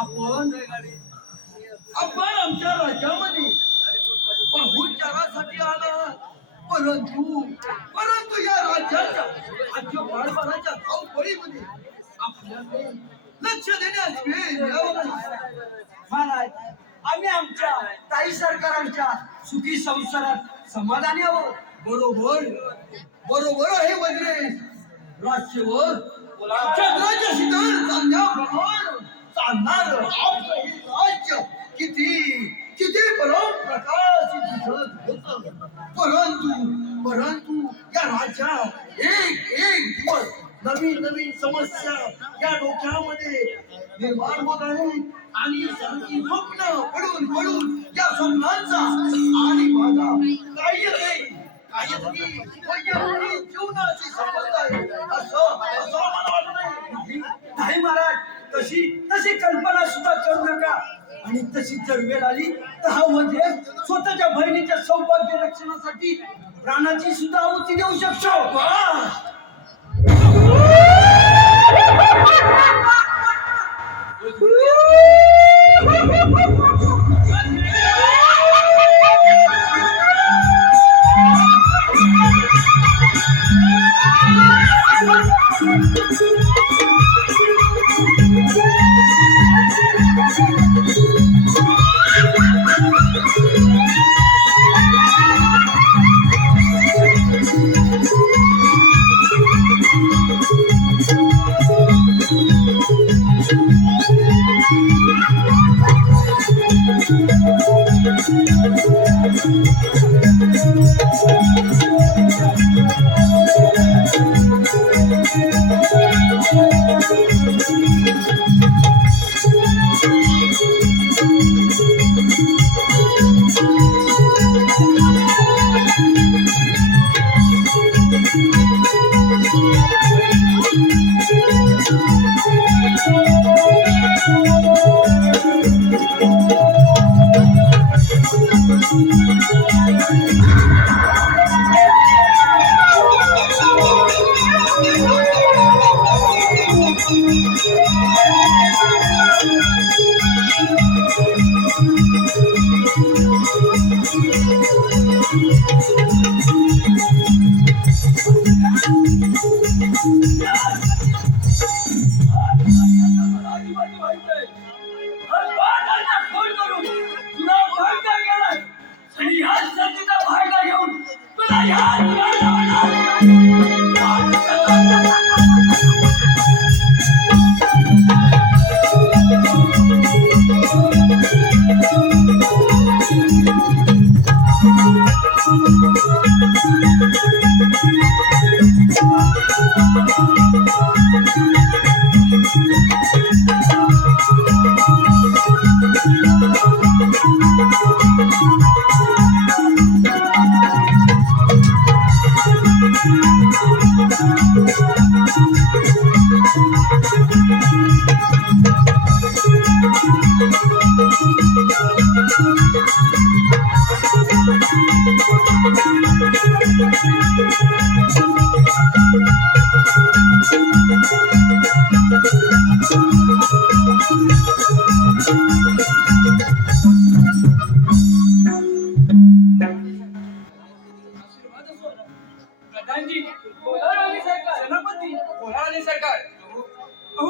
आपण आपण आमच्या राज्यामध्ये पाहुणचारासाठी आला, परंतु परंतु या राज्याच्या राज्यकारभाराच्या धावपळीमध्ये आपल्याला लक्ष देण्यास वेळ मिळाला नाही. महाराज, आम्ही आमच्या ताई सरकारांच्या सुखी संसारात समाधानी आहोत. बरोबर बरोबर आहे वज्रेश. राज्यवर चंद्राच्या शीतल चांदण्याप्रमाणे चालणार आपलं हे राज्य किती किती परम प्रकाशित दिसत होतं. परंतु या राज्यात एक एक दिवस नवीन नवीन समस्या या डोक्यामध्ये निर्माण होत आहेत आणि सारखी स्वप्न पडून या स्वप्नांचा आणि माझा काहीतरी वैयक्तिक जीवनाशी संबंध आहे असं मला वाटत नाही महाराज, तशी कल्पना सुद्धा करू नका. आणि तशी जर वेळ आली तर हा वज्र स्वतःच्या बहिणीच्या सौभाग्य रक्षणासाठी प्राणाची सुद्धा आहुती देऊ शकतो.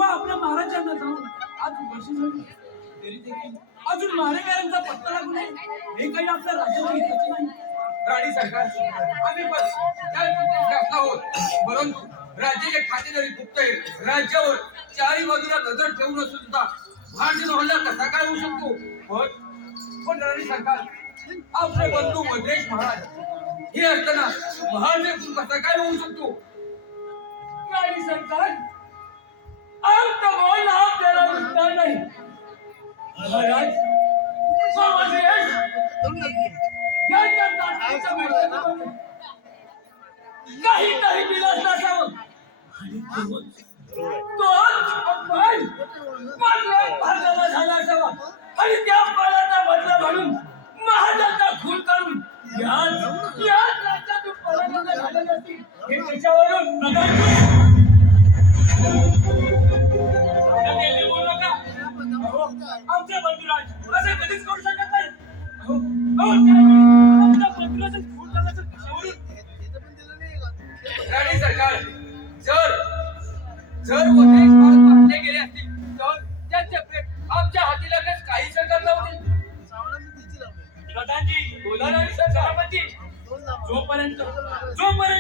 आपल्या महाराजांना जाऊन आज वर्ष झाली तरी देखील अजून महाराजांचा पत्ता लागू नये. हे काही आपल्या राज्यात हिताचे नाही. राणी सरकार, आम्ही पण आहोत, परंतु राज्याचे खातेदारी गुप्त आहे. राज्यावर चारी बाजूला नजर ठेवून असून सुद्धा भारतीय हल्ला कसा काय होऊ शकतो? पण राणी सरकार, आपले बंधू वज्रेश महाराज हे असताना महाराज कसा काय होऊ शकतो? राणी सरकार, आमचा बोल आपल्याला रुचणार नाही. महाराज, काहीतरी विलास नसावं आणि भागाला झाला असावा आणि त्या बळाचा बदला म्हणून महाराजांचा खून करून याच राज्यातून पराभूत झालेले असतील हे त्याच्यावरून आमच्या पत्राचं खून झालं तर कशावरून? राणी सरकार, जर वधेश भारत मारले गेले असतील तर त्यांचे प्रेम आमच्या हाती लागण्यास काही सरकार नव्हते. प्रधानजी बोला राणी सभापती. जोपर्यंत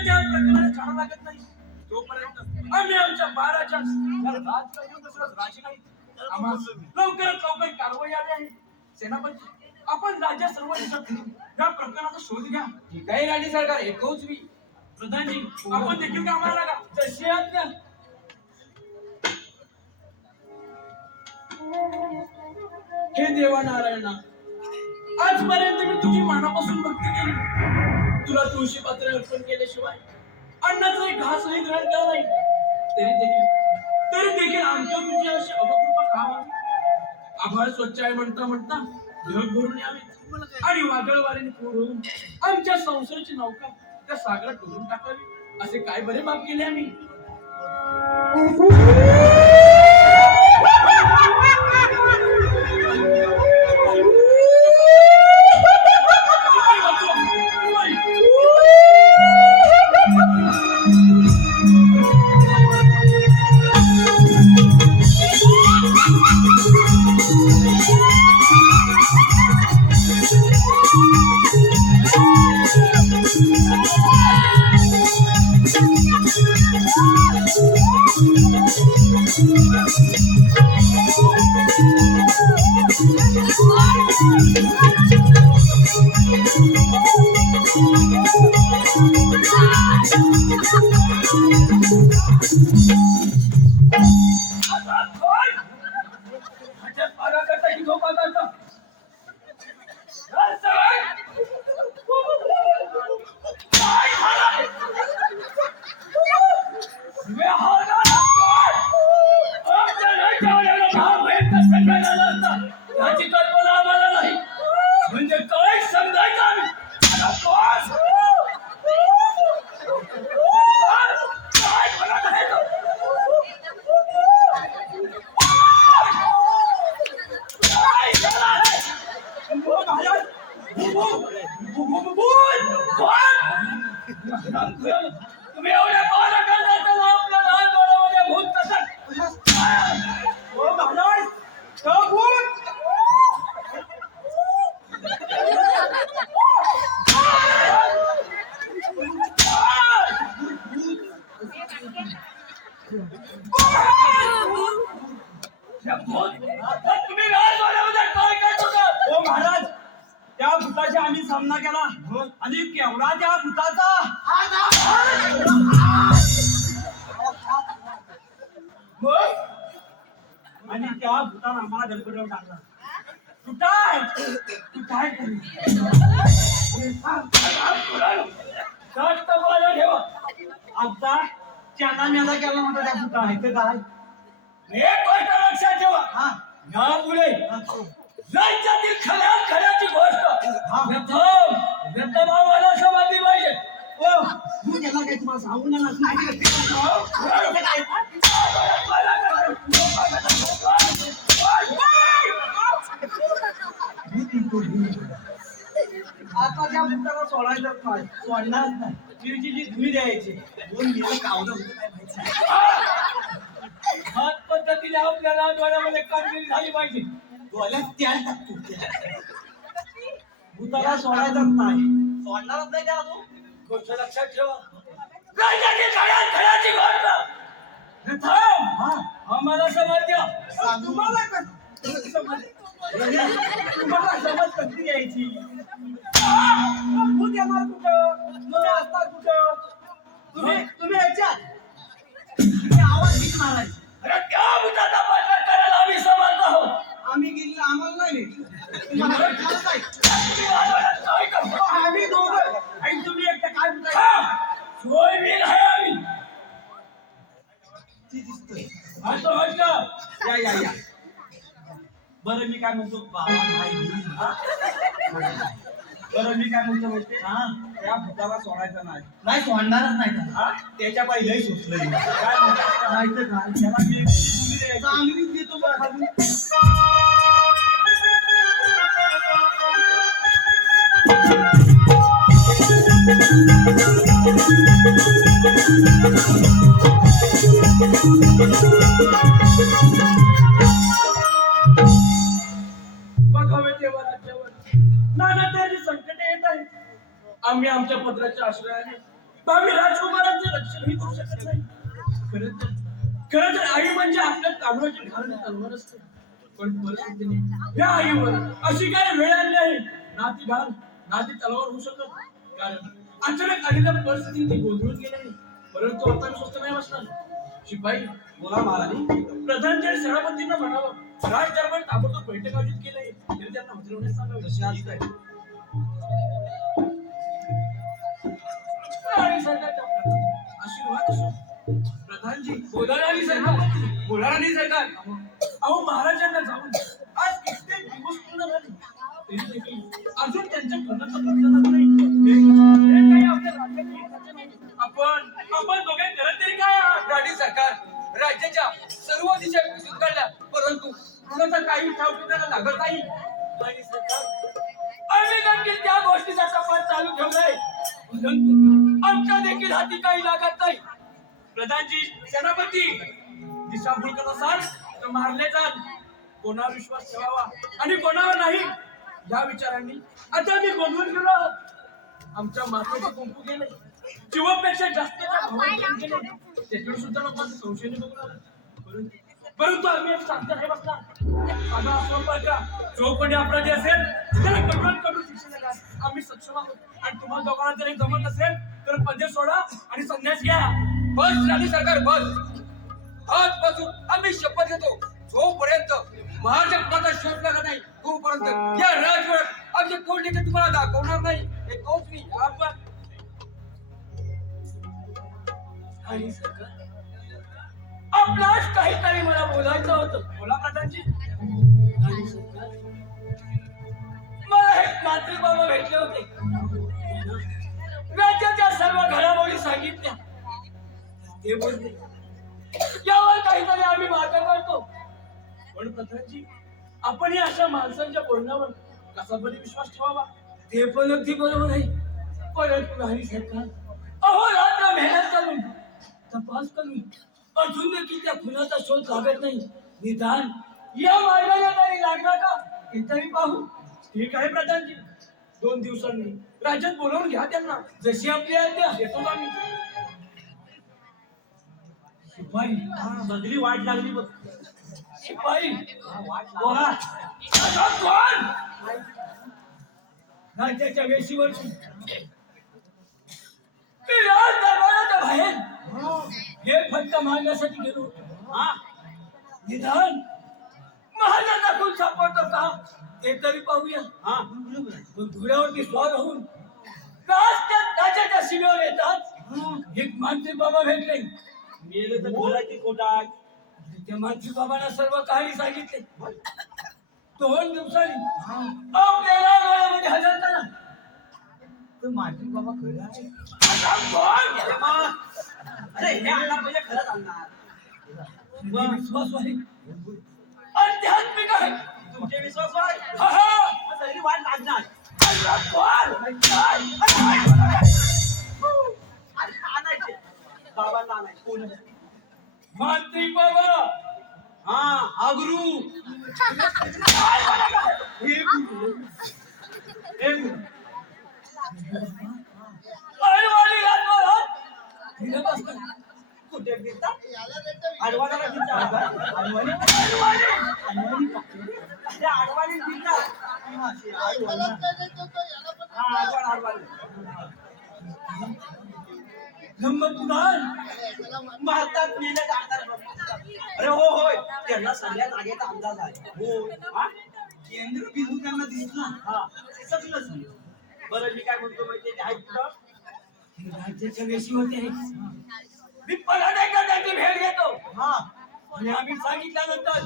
या प्रकरणाला छाडा लागत नाही तोपर्यंत आम्ही आमच्या बाराच्या राजी नाही. आम्हाला लवकरात लवकर कारवाई आली आहे. सेनापती आपण राज्य सर्व या प्रकरणाचा शोध घ्या. ठीक आहे राणी सरकार, एकूच मी. प्रधानजी आपण देखील कामाला लागा. जशी आज्ञा. हे देवा नारायणा, आजपर्यंत मी तुझी मनापासून भक्ती केली. तुला तुळशी पत्र अर्पण केल्याशिवाय अन्नाचा एक घासही ग्रहण केला नाही. तरी देखील आमच्या तुझी अशी अवकृपा का व्हावी? आभाळ स्वच्छ आहे म्हणता म्हणता ढग भरून यावे आणि वादळ वाऱ्याने पूर होऊन आमच्या संसाराची नौका त्या सागरात डोबून टाकावी. असे काय बरे पाप केले आम्ही? म्हणजे काय समजायचं आम्ही? तुम्ही एवढ्या पाला करता आपल्या लहान डोळ्यामध्ये भूत कसं? ओ महाराज, तो भूत तुम्ही लहान डोळ्यामध्ये काय करत होता? ओ महाराज, त्या भूताशी आम्ही सामना केला आणि केवढा त्या भूताचा आणि त्या भूतानं आम्हाला गणपतीवर टाकला. तू काय जास्त बोला ठेवा. आता त्यांना मेला केला म्हणतो त्या भूता आहे ते काय एक गोष्ट लक्षात ठेवा. हा यापुढे राज्यातील खऱ्याची गोष्ट हा. व्यर्थभावाला समजली पाहिजे. ओ तू त्याला काही तुम्हाला सांगू नका. आता त्या भूताला सोडायचं नाही, सोडणारच नाही. तिची जी धुई द्यायची 2 मिनिटं कावलं होतं काय माहिती. हात पद्धतीने आपल्याला डोळ्यामध्ये कामगिरी झाली पाहिजे. डोळ्यात त्याला टाकतो. भूताला सोडायचंच नाही, सोडणारच नाही त्याला तू. गोष्ट लक्षात ठेवा. राज्यातील खऱ्याची गोष्ट हा आम्हाला समजल्या. तुम्हाला तुम्हाला समज कशी यायची? भूत येणार कुठं? तुम्ही असता कुठं? तुम्ही याच्यात तुम्ही आवाज किती मारायची? अरे त्या भूताचा पाठलाग करायला आम्ही समर्थ आहोत. आम्ही गेली आम्हाला नाही तुम्हाला खायला काय? काय करतो? आम्ही दोघं आणि तुम्ही एकटं काय बोलताय? सोयवीर आहे आम्ही. ती दिसतोय. असं म्हटलं या बरं मी काय म्हणतो बाबा नाही हा? बरं मी काय म्हणतो माहिती हा त्या भूताला सोडायचं नाही सोडणारच नाही त्याला. त्याच्या पहिल्याही सुचलंय काय म्हणतात माहिती का त्याला मी चांगली देतो बरं. बघावे तेव्हा राज्यावर नाना तऱ्हेची संकटे येत आहेत. आम्ही आमच्या पत्राच्या आश्रयाने भावी राजकुमारांचे रक्षणही करू शकत नाही. खरं तर आई म्हणजे आपल्या तांदळाची ढाल तलवार असते. पण परिस्थितीने या आईवर अशी काय वेळ आली आहे, ना ती ढाल ना ती तलवार होऊ शकत. कारण अचानक आलेल्या परिस्थितीने गोंधळून गेले. परंतु आता मी स्वस्त नाही बसणार. शिपाई बोला महाराणी. प्रधानच्या सेनापतींना म्हणावं राज दरबार ताबडतोब बैठक आयोजित केली तरी त्यांना हजर सांगावे. तशी आज काय आणि सरकारच्या आशीर्वाद असो. प्रधानजी बोलाराणी सरकार बोलाराणी सरकार अहो महाराजांना जाऊन आज कित्येक दिवस पूर्ण झाले तरी देखील अजून त्यांच्या मनाचा पत्ता नाही. हे काही आपल्या राज्याच्या हिताचे नाही. आपण दोघे करत तरी काय आहात? राणी सरकार राज्याच्या सर्व दिशा विकसित काढल्या, परंतु कुणाचा काही ठाव ठिकाणा लागत नाही. राणी सरकार आम्ही नक्की त्या गोष्टीचा तपास चालू ठेवलाय, परंतु आमच्या देखील हाती काही लागत नाही. प्रधानजी सेनापती दिशाभूल करत असाल तर मारले जाल. कोणावर विश्वास ठेवावा आणि कोणावर नाही या विचारांनी आता मी गोंधळून गेलो आहोत. आमच्या मातेचे कुंकू गेले, जीवापेक्षा जास्तच्या भावाने गेले. त्याच्यावर सुद्धा लोकांना संशयाने बघू लागले. परंतु आम्ही एक शांत नाही बसणार. आम्ही असं बघा जो कोणी अपराधी असेल त्याला कठोर शिक्षा देणार आम्ही सक्षम आहोत. आणि तुम्हाला दोघांना जर हे जमत नसेल तर पदे सोडा आणि संन्यास घ्या. बस राणी सरकार बस. आजपासून आम्ही शपथ घेतो जोपर्यंत महाजगताचा शोध लागत नाही तोपर्यंत या राजवट आमचे कोणी तुम्हाला दाखवणार नाही. हे तोच मी आपण आणि सरकार आपणास काहीतरी मला बोलायचं होतं. बोला प्रधानजी. आणि सरकार मला एक मातृबाबा भेटले होते. राज्याच्या सर्व घडामोडी सांगितल्या. ते बोलते यावर काहीतरी आम्ही मार्ग करतो. पण प्रधानजी आपण या अशा माणसांच्या बोलण्यावर कसा बरी विश्वास ठेवावा? ते पण अगदी बरोबर आहे. परंतु राणी सरकार अहो रात्र मेहनत करून तपास करून अजून देखील त्या खुनाचा शोध लागत नाही. निदान या मार्गाने तरी लागला का हे तरी पाहू. ठीक आहे प्रधानजी 2 दिवसांनी राज्यात बोलावून घ्या त्यांना. जशी आपली आज्ञा येतो आम्ही. शिपाई सगळी वाट लागली बघ. शिपाई बोला आता कोण राज्याच्या वेशीवरची मी राज दरबाराच्या बाहेर हे फक्त मागण्यासाठी गेलो होतो. निदान महाराजांना खून सापडतो का ते तरी पाहूया. पण घोड्यावरती स्वार होऊन राज्याच्या सीमेवर येतात एक मानसी बाबा भेटले. मेले तर बोलायची खोटा. त्या मानसी बाबांना सर्व कहाणी सांगितले. 2 दिवसांनी आपल्याला डोळ्यामध्ये हजर करा. तर मानसी बाबा खरं आहे. अरे हे आणला म्हणजे खरंच आणणार. विश्वास आहे आध्यात्मिक आहे. तुमचे विश्वास आहे सगळी वाट लागणार. बाबांना आणायचे कोण मांत्रिक बाबा. हा गुरु हे गुरु कुठे देतात आडवाण्याला देतात. आडवाणी भारतात मेले जाणार. अरे हो होय त्यांना सगळ्यात आगेचा अंदाज आहे. हो केंद्र बिंदू त्यांना दिसला. सगळंच बरं मी काय म्हणतो माहिती आहे राज्याच्या वेशीवरती आहे. मी परत एकदा त्याची भेट घेतो. आणि आम्ही सांगितल्यानंतर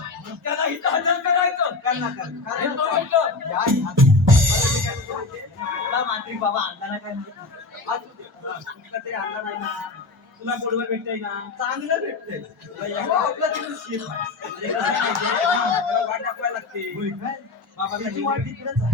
त्याला इथं हजर करायचं. त्यांना मांत्रिक बाबा आणला काय तरी आणला नाही ना. तुला बरोबर भेटतंय ना चांगलं भेटतंय. वाट दाखवायला लागते. बाबाची वाट तिकडेच आहे.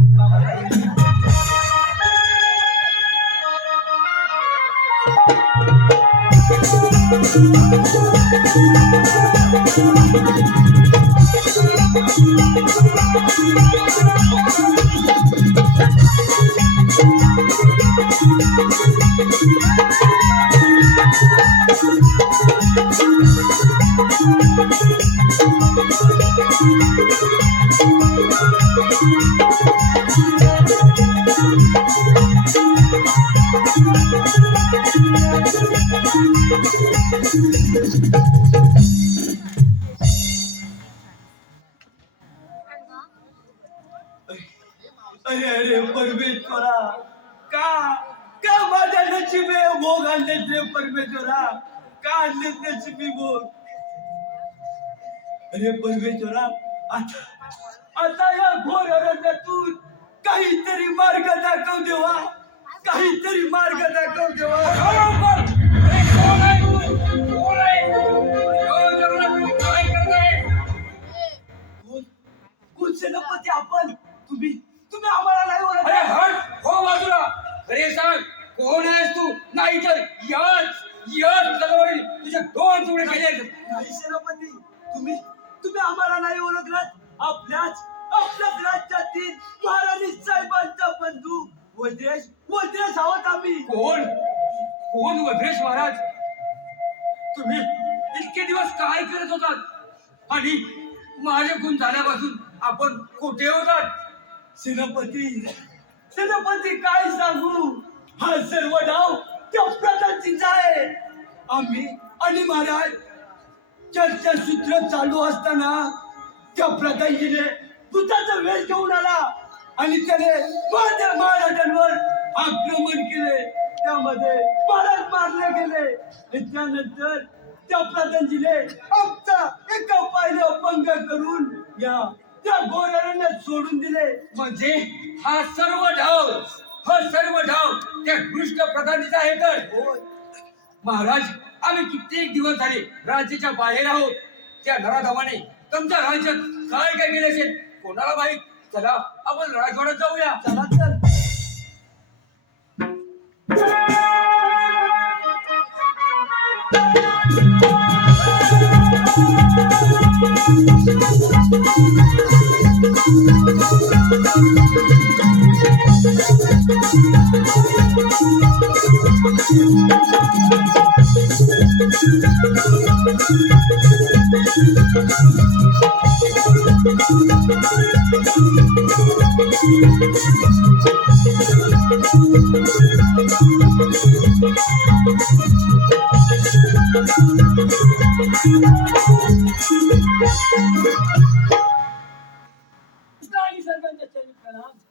अरे अरे परमेश्वरा, का का माझ्या नशिबे भोग आणलेच रे परमेश्वरा, का आणलेच नशिबी भोग. अरे परमेश्वरा, आता या घोर अरण्यातून काहीतरी मार्ग दाखव देवा, काहीतरी मार्ग दाखव देवा. अरे कोण आहे तू? कोण आहे? एवढं जंगलात काय करताय? कोण सेनापती आपण? तुम्ही तुम्ही आम्हाला नाही ओळखत. अरे हट हो बाजूला. अरे सांग कोण आहेस तू? नाही तर याच तलवारी तुझे दोन तुकडे केले. नाही सेनापती, तुम्ही तुम्ही आम्हाला नाही ओळखलात. आपल्याच राज्यातील महाराणी साहेबांचा बंधू वज्रेश आहोत आम्ही. कोण वज्रेश महाराज? तुम्ही इतके दिवस काय करत होतात आणि माझे गुण झाल्यापासून आपण कुठे होतात? सेनापती काय सांगू, हा सर्व डाव त्या प्रधानजीचा आहे. आम्ही आणि महाराज चर्चासूत्र चालू असताना त्या प्रधानजीने दुधाचा वेळ घेऊन आला आणि त्याने माझ्या महाराजांवर आक्रमण केले. त्यामध्ये महाराज मारले गेले. आणि त्यानंतर त्या प्रधानजीने आमचा एका पायऱ्यावर भंग करून त्या घोरण्यात सोडून दिले. म्हणजे हा सर्व डाव त्या दुष्ट प्रधानीचा आहे. तर महाराज, आम्ही कित्येक दिवस झाले राज्याच्या बाहेर आहोत. त्या नराधमाने तुमच्या राज्यात काय काय केले असेल कोणाला माहित. चला आपण राजवाड्यात जाऊया. चला चल.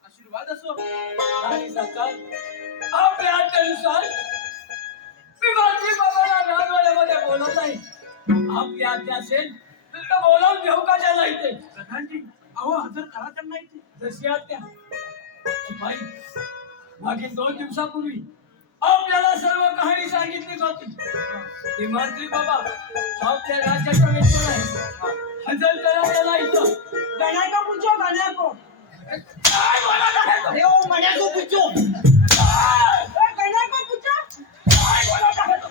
आशीर्वाद असो. आणि सरकार आपल्या आज्ञेनुसार मी माझी बाबाला राजवाड्यामध्ये बोलत नाही. आपली आज्ञा असेल तर बोलावून घेऊ का त्याला इथे? प्रधानजी, अहो हजर करा त्यांना इथे. जशी आज्ञा. शिपाई, मागील 2 दिवसापूर्वी आपल्याला सर्व कहाणी सांगितली होती. ते मंत्री बाबा आपल्या राज्याच्या वेळेवर आहे. हजर करा त्याला इथं. गाण्या को पूछो, गाण्या को. काय बोलत आहे तो? अरे ओ गाण्या को पूछो. गाण्या को पूछो. काय बोलत आहे तो?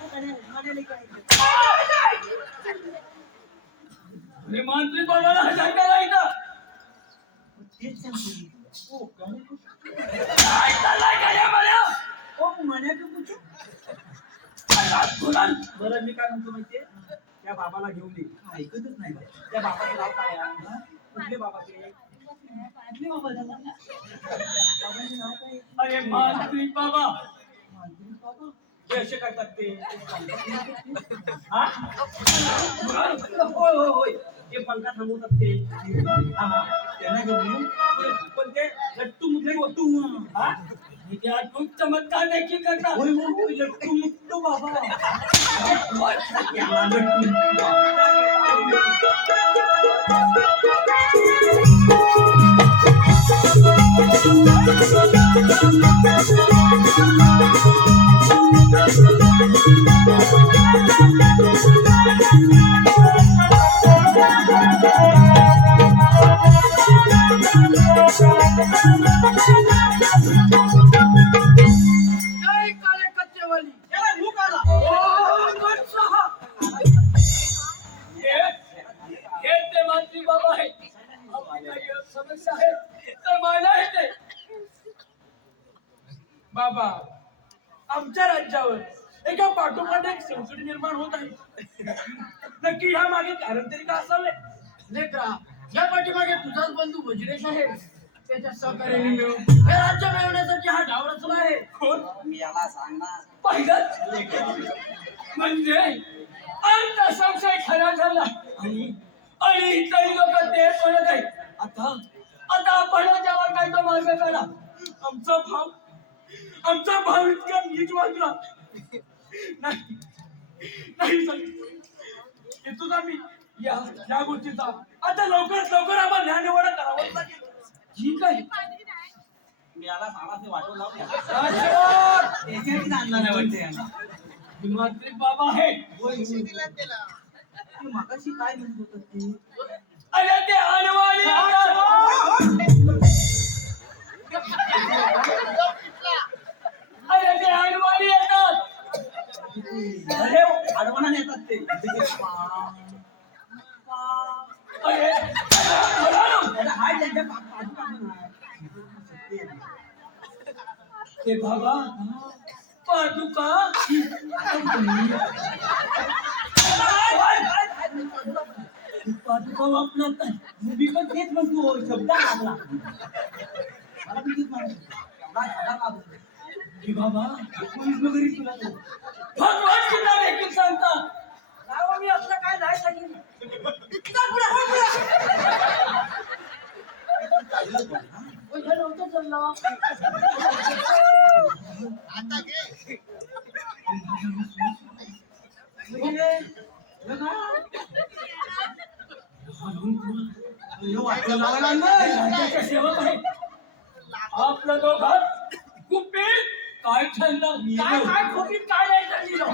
मी मंत्री बाबाला हजर करा इथं. तेच सांगतो. ओ गाण्या को. काय चाललंय गाण्यामध्ये? ओ गाण्या को पूछो. बरं मी काय म्हणतो माहितीये, त्या बाबाला घेऊन ये. ऐकतच नाही बा. त्या बाबाचं नाव काय आहे? हा? कुठले बाबा ते? कुठले बाबा झाला? बाबांचं नाव काय? अरे मंत्री बाबा मालगुडी बाबा. जे असे करतात ते. हा? होय होय होय, ते पंखा थांबवतात ते. हा, हा. त्यांना घेऊन ये. पण ते लट्टू मुठे वस्तू. हा? त्या खूप चमत्कार देखील करतात. होय होय होय, लट्टू मुट्टू बाबा. त्याला लट्टू. जय काळे कच्चेवाली. त्याला भूक आला. बाबा आमच्या राज्यावर एका पाठोपाठ एक संकट निर्माण होत आहे. नक्की ह्या मागे कारण तरी का असावे? लेकरा, या पाठीमागे तुझाच बंधू वज्रेश आहे. त्याच्या सहकार्याने मिळून हे राज्य मिळवण्यासाठी हा डाव रचला आहे. कोण? मी याला सांगणार. पाहिलं म्हणजे अर्थ संशय खरा झाला आणि आणि इतर लोक ते म्हणत आहेत. आता आपण त्यावर काय तो मार्ग काढा. आमचा भाव इतका नीच वागला नाही नाही सांगितलं इथून आम्ही या गोष्टीचा आता लवकरात लवकर आम्हाला न्यायनिवाडा करावाच लागेल. ठीक आहे. मी याला सामासे वाटून लावूया. शाश्वत! त्याच्याही आणला नाही वाटते यांना. हिमाद्री बाबा आहे. तू मागाशी काय म्हणत होता ती? अरे ते अनवाणी अरे ते अनवाणी येतात. अरे आडवणाने येतात ते. अरे त्याला हाय त्यांच्या बाजूला ते बाबा पादुका पादुका वापरत नाही. मी पण तेच म्हणतो शब्द लागला मला पण तेच म्हणायचं. हे बाबा पोलीस वगैरे तुला तो. भगवान गीता देखील सांगतात. राव, मी असलं काय नाही सांगितलं. हे नव्हतं चाललं. राज्याच्या सेवक आहे. आपलं दोघात गुपित काय ठरलं? काय खोटीत काय नाही सांगितलं.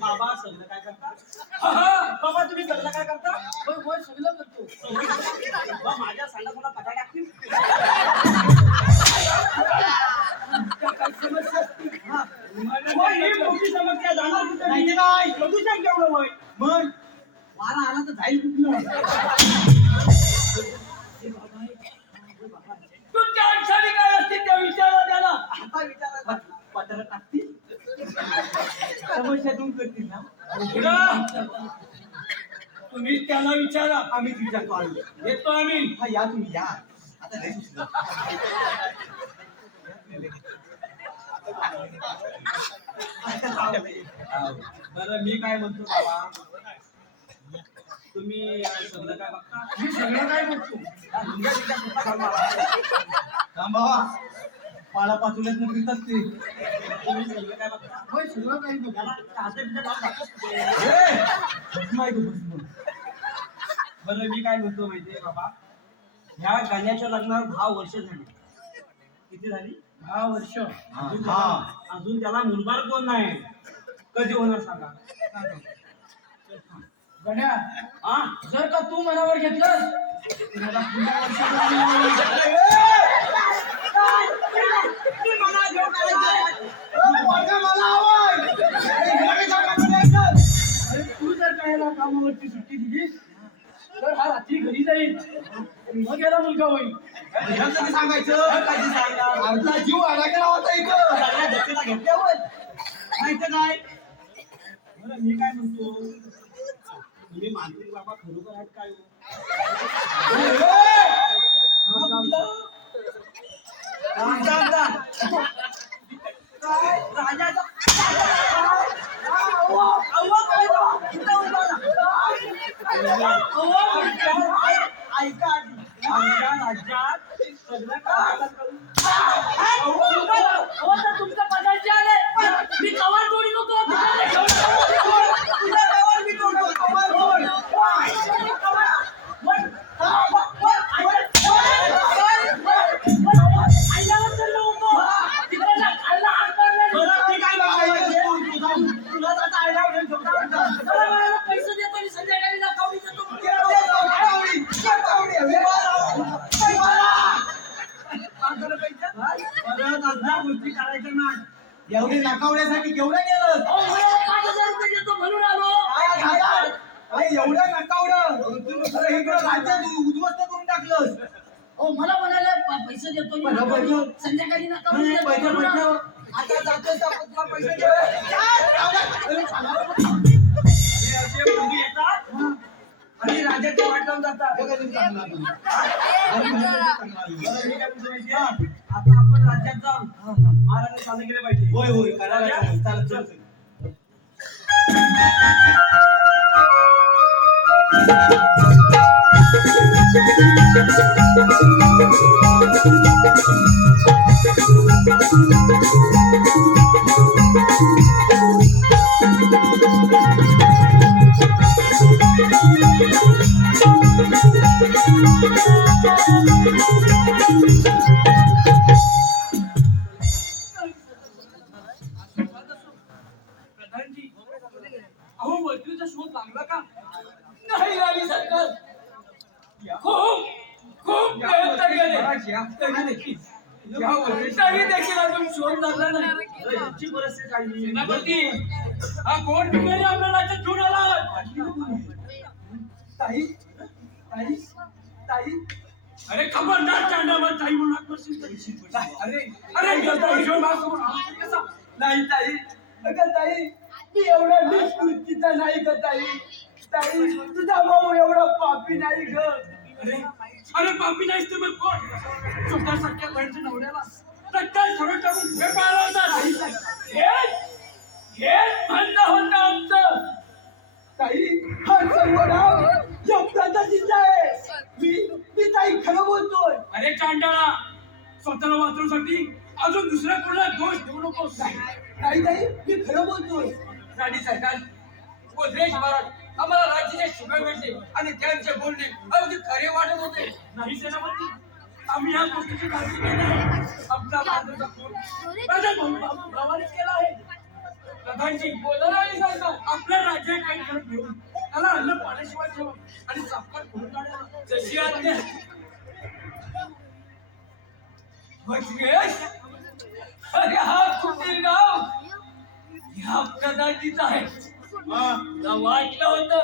बाबा सगळं काय करता? बाबा तुम्ही सगळं काय करता? होय होय सगळं करतो. बाबा, माझ्या सांगा पता टाकतील. काय समस्या असती? होय, ही मोठी समस्या जाणार कुठं? माहिती नाही. प्रदूषण केवढं होय? मग वारा आला तर जाईल कुठलं? तुमच्या अडचणी काय असतील त्या विचारा त्याला. आता विचारा पत्र टाकतील. समस्या दूर करतील ना. तुम्ही त्याला विचारा. आम्हीच विचारतो आम्ही. येतो आम्ही. हा या तुम्ही या. आता लय सुचलं. बरं मी काय म्हणतो बाबा, तुम्ही सगळं काय बघता? मी सगळं काय बघतो. बाबा पाला पाचुल्यात फिरतात ते. तुम्ही सगळं काय बघता? होय सगळं काही बघ. बरं मी काय म्हणतो माहितीये बाबा, ह्या गाण्याच्या लग्नाला 10 वर्ष झाली. किती झाली? 10 वर्ष. अजून त्याला मुलबार कोण नाही. कधी होणार सांगा? गड्या हा जर का तू मनावर घेतलं मला पुन्हा तू जर का याला कामावरती सुट्टी दिली तर हा रात्री घरी जाईल मग याला मुलगा होईल. सांगायचं आमचा जीव अडकला होता इथं सगळ्या दक्षता घेतल्यावर माहिती काय. बरं मी काय म्हणतो, तुम्ही मानसिक बाबा खरोखर आहेत काय? ऐका आमच्या राज्यात सगळं काय तुमच्या पदाची आले मी कवर जोडी नको पैसे देतो आणि संध्याकाळी नकावडी देतो. गोष्टी करायच्या ना. एवढी नकावण्यासाठी केवढं केलं? 5,000 रुपये देतो म्हणून आलो. एवढं नकावडं राज्य उद्ध्वस्त करून टाकलं. हो मला म्हणाले पैसे देतो मी. बरं, बरं. संध्याकाळी नका नाही, म्हणले, पैसे बोलू ना. पैसे आता जातोय तर आपण तुला पैसे देऊ. हे असे मुली येतात आणि राजाची वाट लावून जातात हा, आता आपण राज्यात जाऊन महाराजांनी साजरे केले पाहिजे. होय होय करायला चालेल. चालेल चालेल. प्रधानजी, अहो वकीलचा शोध लागला का? नाही राणी सरकार खूप खूप प्रयत्न केले तरी देखील अजून शोध लागला नाही. याची परिस्थिती काही नाही. सेनापती, हा कोण भिकारी आपल्या राज्यात घेऊन आला? ताई ताई ताई अरे खबरदार चांडामार ताई म्हणून हाक मारशील तर. अरे अरे हिशोब माफ करून हाक कसा? नाही ताई अगं ताई मी एवढा निष्कृतीचा नाही ग ताई. ताई तुझा भाऊ एवढा पापी नाही ग. अरे पापी नाहीस तर मग कोण? स्वतःसारख्या बहिणीच्या नवऱ्याला रक्तात सरळ टाकून पुढे पाहिला होता. हेच म्हणणं होतं आमचं. ताई हा सर्व डाव या प्रजातीचा आहे. मी ताई खरं बोलतोय. अरे चांडाळा, स्वतःला वाचवण्यासाठी अजून दुसऱ्या कोणाला दोष देऊ नकोस. ताई ताई मी खरं बोलतोय. राणी सरकार, गोदरेश महाराज आम्हाला राज्याचे शिव्या मिळते आणि त्यांचे बोलणे अगदी खरे वाटत होते. नाही सेनापती, आम्ही या गोष्टीची काळजी केली आहे. आपला महाराजांचा खून प्रधान म्हणून आपण प्रवाहित केला आहे. प्रधानजी बोला राणी सरकार, आपल्या राज्यात काही करत घेऊन त्याला अन्न पाण्याशिवाय ठेवा आणि सापकात करून काढा. जशी आज्ञा. वज्रेश अरे हा कुठील गाव ह्या प्रजातीचा आहे. मला वाटलं होतं.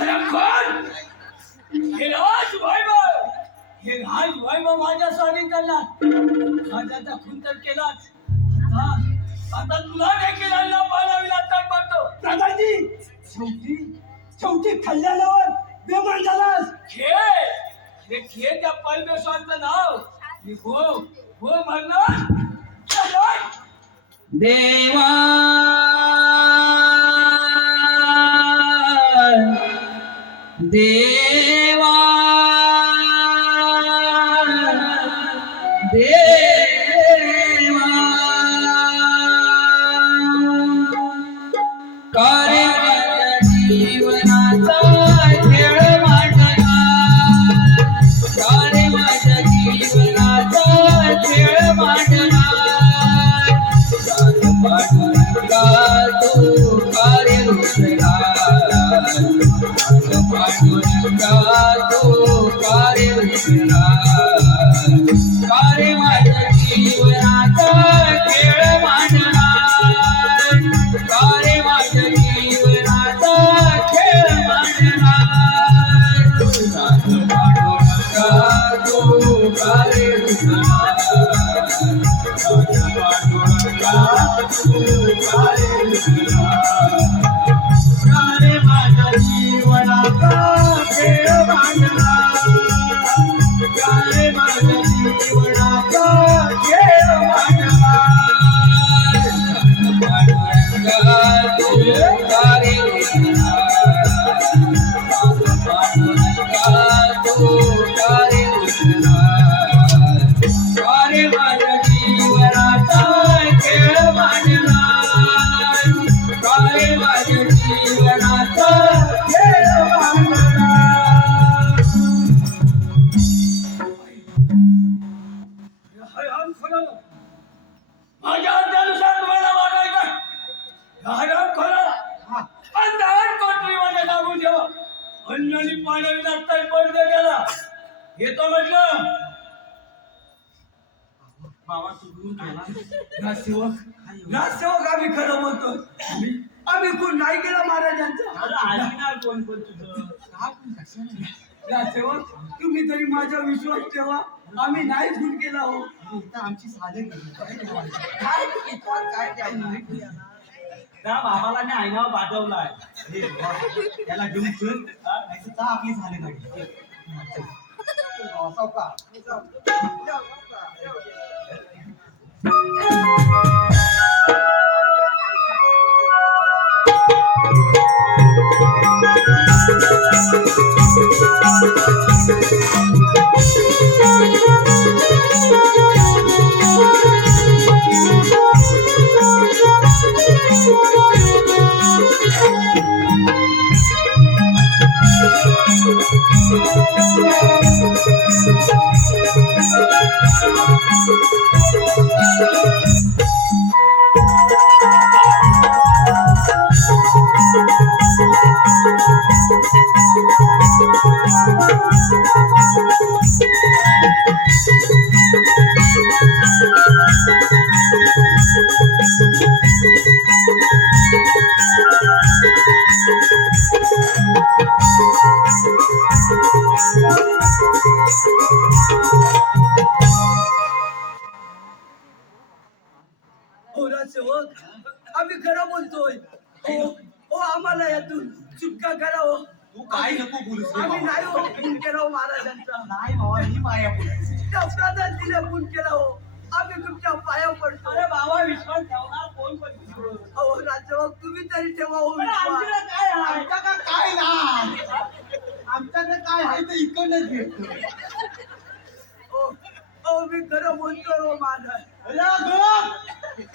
अरे कोण? हे राजवैभव माझ्या स्वाधीन करणार. माझ्याचा खून तर केलाच. आता तुला देखील अन्न पाण्यावी लागतात पाहतो. दादाजी शेवटी खाल्ल्यावर बेमान झालास. खेळ त्या परमेश्वराचं नाव. हो म्हणणार देवा देवा देवा कार्य जीवनाचा खेळ मांडला. कार्य माझ्या जीवनाचा खेळ मांडला. पांडुरंगा तू कार्य रुचला. पांडुरंगा तू कार्य रुचला. कार्य माझ्या जीवनाचा खेळ मांडला. कार्य माझ्या जीवनाचा खेळ मांडला. पांडुरंगा तू कार्य रुचला. माझ्या जीवनाचा खेळ मांडला. माझ्या जीवनाचा खेळ मांडला. पांडुरंगा तू कार्य रुचला. पांडुरंगा तू कार्य रुचला. कार्य माझ्या जीवनाचा खेळ मांडला. कार्य माझ्या जीवनाचा खेळ मांडला. हराम खोला. माझ्या अध्यानुसार तुम्हाला वागायचं. हराम खोला. अंधार कोठडीमध्ये लागून ठेवा. अन्न आणि पाण्याने लागताय बंद केला. येतो म्हटलं. बाबा तू दूर केला. ग्रामसेवक आम्ही खरं बोलतो. आम्ही कोण नाही केला महाराजांचा. अरे ऐकणार कोण कोण तुझं? राजसेवक तुम्ही तरी माझा विश्वास ठेवा, आम्ही नाही खून केला हो. इथं आमची साधन केली. काय त्या बाबाला मी आईनावर पाठवलाय. अरे वा, त्याला घेऊन चल, नाही तर आपली झाले नाही. हो राजसेवक, आम्ही खरं बोलतोय. हो हो, आम्हाला यातून सुटका करा हो. तू काय नको बोलूस रे आम्ही बाबा. नाही हो खून केला हो महाराजांचा. नाही बाबा, मी पाया पडतो. त्या प्रधान तिला खून केला हो. आम्ही तुमच्या पाया पडतो. अरे बाबा विश्वास ठेवणार कोण पण अहो राजसेवक, तुम्ही तरी ठेवा हो पण विश्वास. आमच्याकडे काय आहे आमच्याकडे काय नाही, आमच्याकडे काय आहे ते इकडनंच भेटतो. हो हो, मी खरं बोलतोय हो महाराज. अरे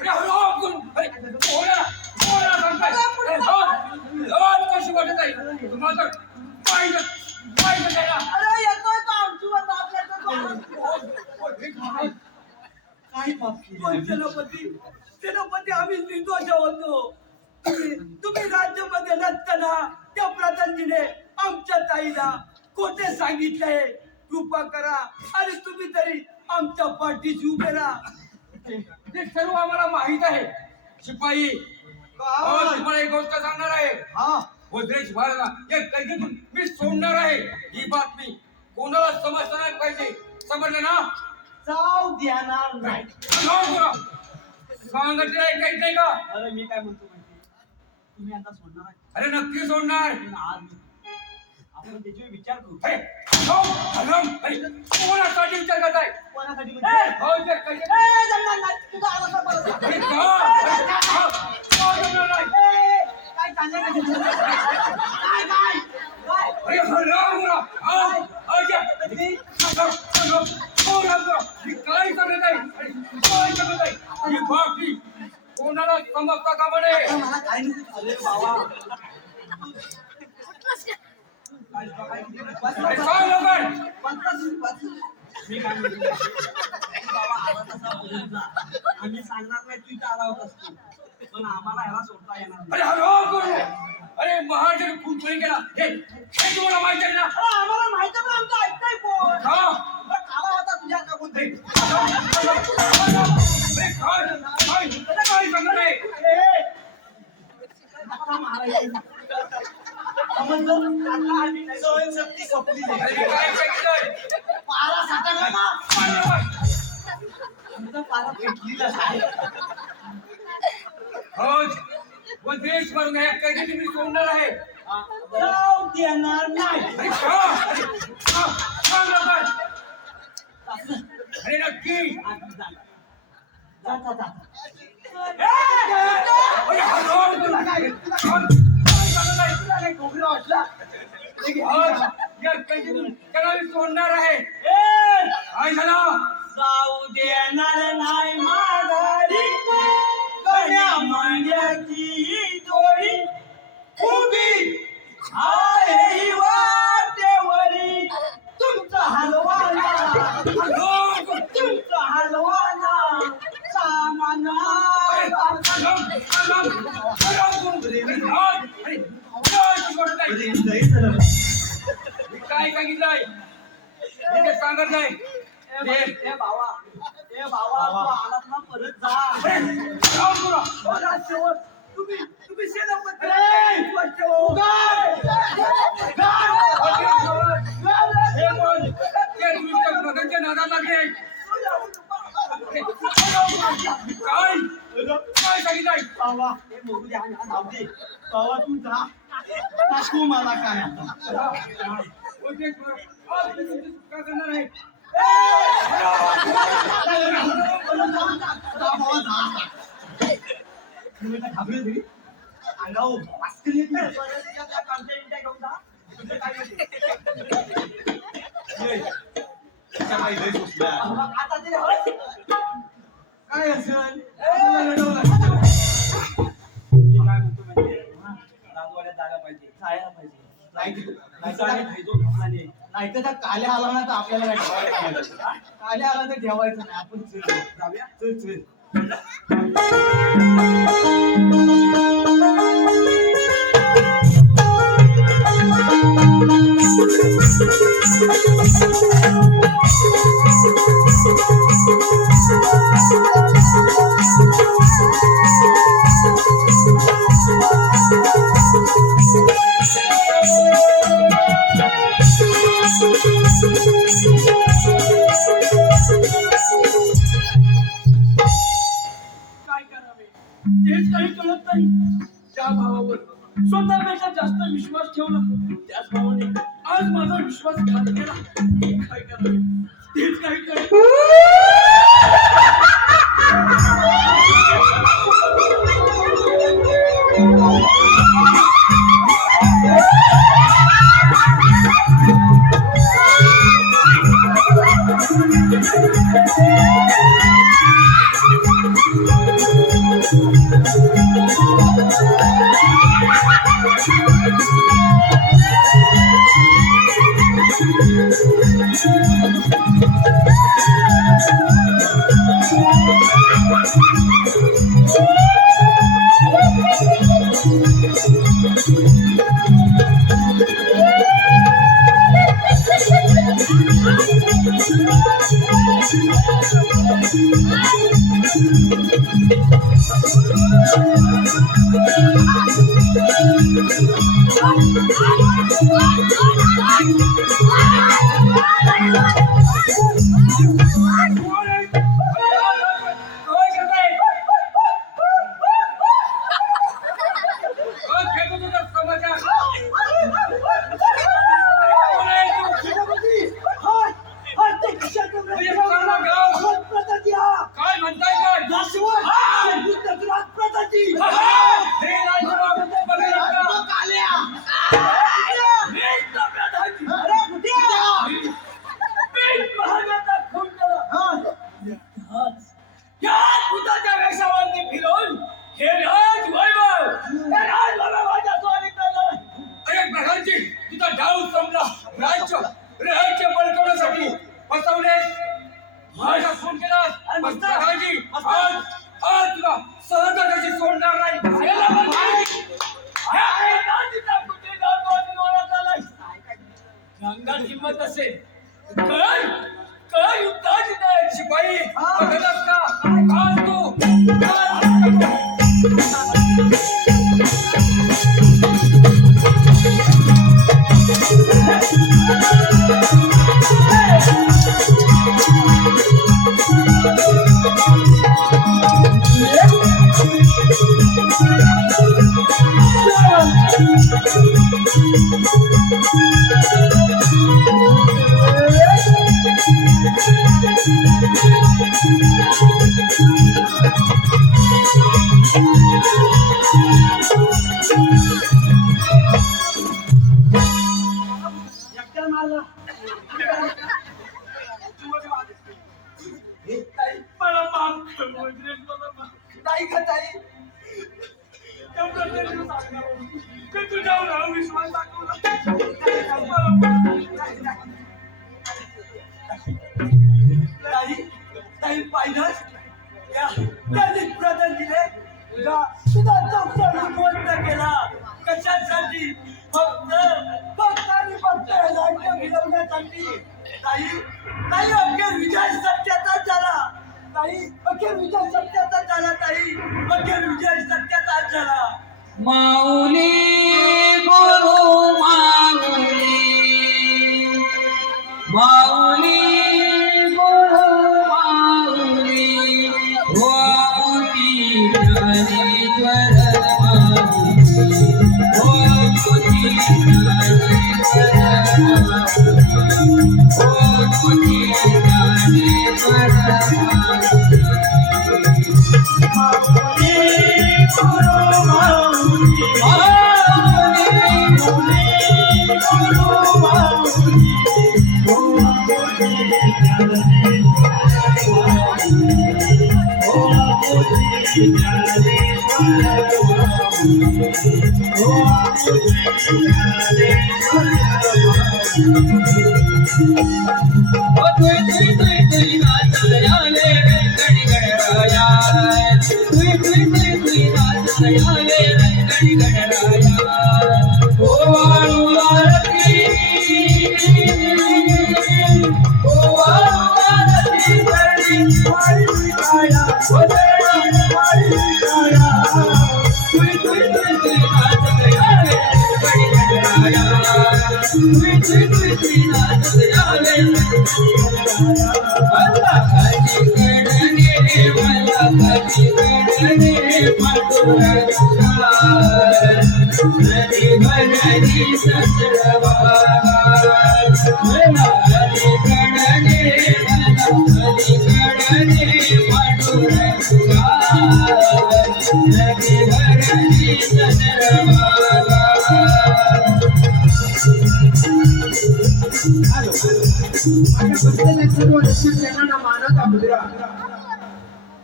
हळू करू. अरे, कोणा सांगताय? अरे, हळू कशी वाटत आहे तुम्हाला तर पाहिजे त्याला. अरे येतोय तो आमचीवर आपल्याकडे काय पाप केलं? पण सेनापती आम्ही निर्दोष होतो. तुम्ही राज्यामध्ये नसताना त्या प्रधानजीने आमच्या ताईला खोटे सांगितले. कृपा करा आणि तुम्ही तरी आमच्या पाठीशी उभे राहा. ते सर्व आम्हाला माहित आहे. शिपाई तुम्हाला एक गोष्ट सांगणार आहे. हा, भद्रेश महाराजला या कैदेतून मी सोडणार आहे. ही बातमी कोणाला समजलं नाही पाहिजे. समजलं ना? जाऊ देणार नाही. सांगितलं ऐकायचं नाही का? अरे मी काय म्हणतो माहिती, तुम्ही आता सोडणार आहे? अरे नक्की सोडणार. पण आज आपण त्याच्यावर विचार करू. हे, अरे, कोणासाठी विचार करताय? कोणासाठी ए! म्हणजे? हो, ते कैदेतून- ए, जमणार नाही. तुझा आवाज वर पडत नाही. अरे, का जमणार नाही? ए, काय चाललंय का तुझं? काय काय काय अरे, काय करत आहे? ही बातमी कोणाला समजता का म्हणे? मला काय नाही. अरे बाबा, अरे, सांग लवकर. मी काय म्हणतो, बाबा आला तसा बोलून जा. आम्ही सांगणार नाही तू इथं आला होतास तू. पण आम्हाला ह्याला सोडता येणार नाही. अरे हळू करू. अरे महाजन खून चोरी केला हे तुम्हाला माहिती आहे ना? अरे आम्हाला माहिती आहे, पण आमचं ऐकतंय कोण? हा? बरं, काला होता तुझ्या का कोणतरी? अरे, काय सांगत आहे? ए, आता मारायचं. समजलं? आता आम्ही सहनशक्ती संपली अरे, आहे. काय सांगितलंय? पारा साठवला ना. बरोबर. आमचा पारा पेटलेलाच आहे. हो, व देश म्हणून या कैदी मी सोडणार आहे. जाऊ देणार नाही. अरे, सांग लवकर. अरे नक्की. जा, जा, जा. अरे हळू तुला काय? काय सांगत आहे? तुला काय डोंगरा वाटला? आज या कैदीतून त्याला मी सोडणार आहे. ए! काय झालं? जाऊ देणार नाही माघारी. कन्या मांड्याची जोडी उभी आहे ही वाटेवरी. तुमचा हलवाना, तुमचा हलवाना सामाना. काय सांगितलंय? मी ते सांगत नाही. ए बाबा, तू आलात ना परत जा. राजसेवक, तुम्ही सेनापती अरे! विश्वास ठेवा. हे बोल ते दुष्ट प्रधानच्या नादाला लागले काय काय सांगितलंय बाबा हे मोरू द्या ना जाऊ दे. बाबा तू जा आता तू मला काय आता होते आज मी तुमची सुटका करणार आहे घाबरेल तरी अंगावर वाचकन येत नाही आता तरी हवं. काय असेल राजवाड्यात जायला पाहिजे, जायला पाहिजे. नाही तर त्या काल्या आला ना तर आपल्याला काय ठेवायचं नाही. काल्या आला तर ठेवायचं नाही आपण चल जाऊया चल चल काय करावे तेच काही कळत नाही. ज्या भावावर स्वतःपेक्षा जास्त विश्वास ठेवला त्याच भावाने आज माझा विश्वासघात केला. काय करावे तेच काही कळत काय म्हणताय काय तुझा डाव संपला राज्य बळकवण्यासाठी फसवले माझा फोन केला प्रधानजी आज तुला सहजाची सोडणार नाही रंगात हिंमत असेल काय काय युद्धाची तयारी शिपाई बघलास का आज तू एकट्या मारला. मला माफ कर वजीर, मला माफ कर. नाही का ताई? एवढं तरी सांगणार होती. ते तुझ्यावर विश्वास दाखवला. मला माफ कर. ताई पाहिलं त्यांनी प्रदान दिले तुझा चौकसा गोष्ट केला कशासाठी फक्त आणि फक्त राज्य मिळवण्यासाठी ताई अखेर विजय सत्याचाच झाला ताई अखेर विजय सत्याचाच झाला ताई अखेर विजय सत्याचाच झाला माऊली गुरु माऊली माऊली गुरु माऊली हो मोठी ज्ञानेश्वर माऊली हो मोठी ज्ञानेश्वर माऊली हो मोठी ज्ञानेश्वर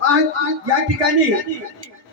आज या ठिकाणी